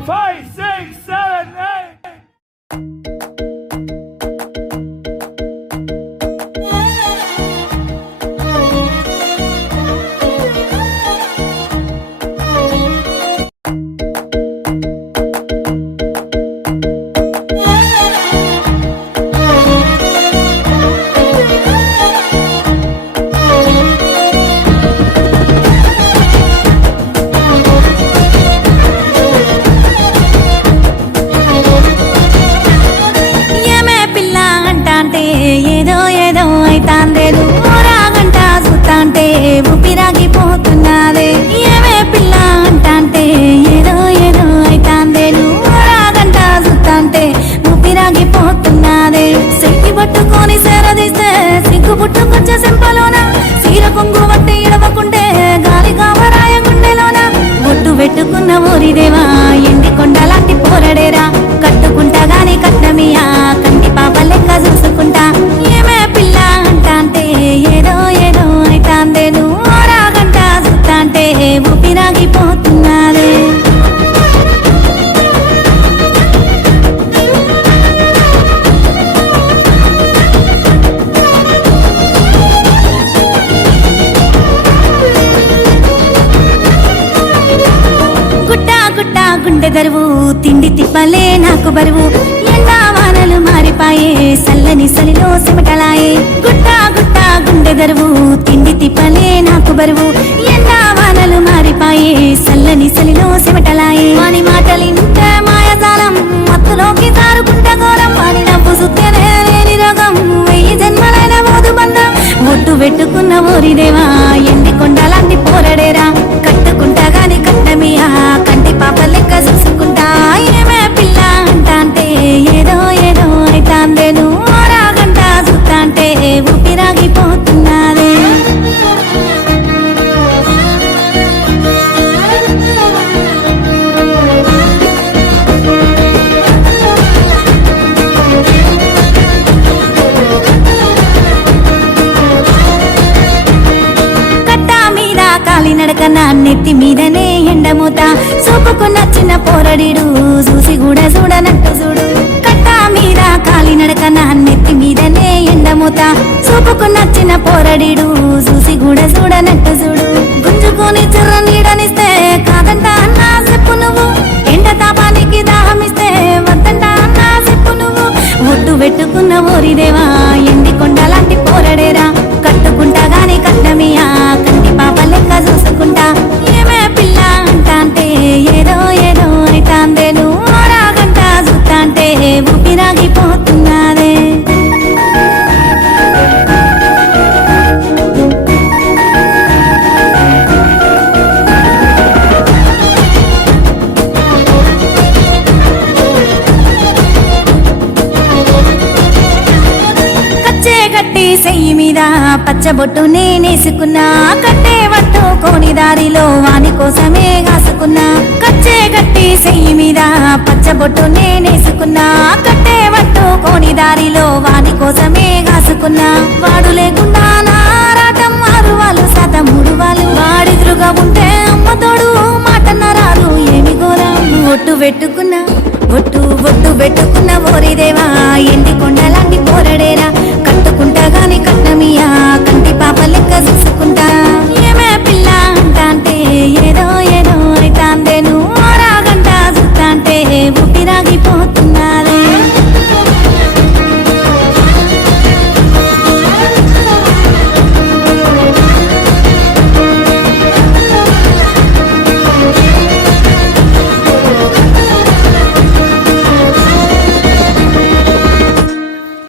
5, 6, 7, 8. ఊపిరాగిపోతున్నదే ఏమే పిల్ల అంటాంటే ఏదో ఏదో అయితాందేను రాగంట చూస్తాంటే ఊపిరాగిపోతున్నదే సిగ్గు పట్టుకొని సేరదీస్తే సిగ్గు పుట్టుకొచ్చే సింపలోన సీర కొంగు బట్టి ఇడవకుంటే గాలి కావరాయ గుండెలోన బొట్టు పెట్టుకున్న ఊరిదేవా ఎండి కొండలాంటి పోరడేరా కట్టుకుంటా గాని కట్నమియా కంటి పాప లెక్క చూసుకుంటా ఏమే పిల్ల అంటాంటే ఏదో ఏదో అయితాందేను రాగంట చూస్తాంటే ఊపిరాగిపోతున్నదే గుండె దరువు తిండి తిప్పలే నాకు బరువు ఎండా వానలు మారిపాయే సల్లని సలిలో సిమటలాయే గుట్టా గుట్టా గుండె దరువు తిండి తిప్పలే నాకు బరువు ఎండా వానలు మారిపాయే సల్లని సలిలో సిమటలాయే వాని మాటలింటే మాయజాలం మత్తులోకి జారుకుంట ఘోరం వాని నవ్వు సుత్తేనే లేని రోగం 1000 జన్మలైన మోదు బంధం ఒట్టు పెట్టుకున్న ఊరిదేవా ఎండి కొండలాంటి పోరడేరా కట్టుకుంటా గాని కట్టమియా కంటి పాప లెక్క చూసుకుంటా ఏమే పిల్ల అంటాంటే ఏదో ఏదో అయితాందేను రాగంట చూస్తాంటే ఊపిరాగిపోతున్నదే నడకన నెత్తి మీదనే ఎండమూత చూపుకున్న చిన్న పోరడిడు చూసి కూడా చూడనట్టు చూడు కట్టా మీద కాలి నడకన నెత్తి మీదనే ఎండమూత చూపుకున్న చిన్న పోరడిడు చూసి కూడా చూడనట్టు చూడు గుంజుకొని చిర్ర నీడనిస్తే కాదంట అన్నా చెప్పు నువ్వు ఎండ తాపానికి దాహమిస్తే వద్దంట అన్నా చెప్పు నువ్వు ఒడ్డు పెట్టుకున్న ఊరిదేవా ఎండి కొండలాంటి పోరడేరా కట్టుకుంటా గాని కట్టమియా కంటి పాప లెక్క చూసుకుంటా ఏమే పిల్ల అంటాంటే ఏదో ఏదో అయితాందేను రాగంట చూస్తాంటే ఊపిరాగిపోతున్నదే సెయ్యి మీద పచ్చబొట్టు నేనేసుకున్నా కట్టే పట్టుకోని దారిలో వాని కోసమే కాసుకున్నా కచ్చే గట్టి సెయ్యి మీద పచ్చబొట్టు నేనేసుకున్నా కట్టే పట్టుకోని దారిలో వాని కోసమే కాసుకున్నా వాడు లేకుండా నారాటం 6 వాళ్ళు శాతం 3 వాళ్ళు వాడిదురుగా ఉంటే అమ్మతోడు మాటన్న రాదు ఏమి ఘోరం ఒట్టు పెట్టుకున్నా ఒట్టు పెట్టుకున్న ఓరిదేవా ఎండి కొండలాంటి పోరడేరా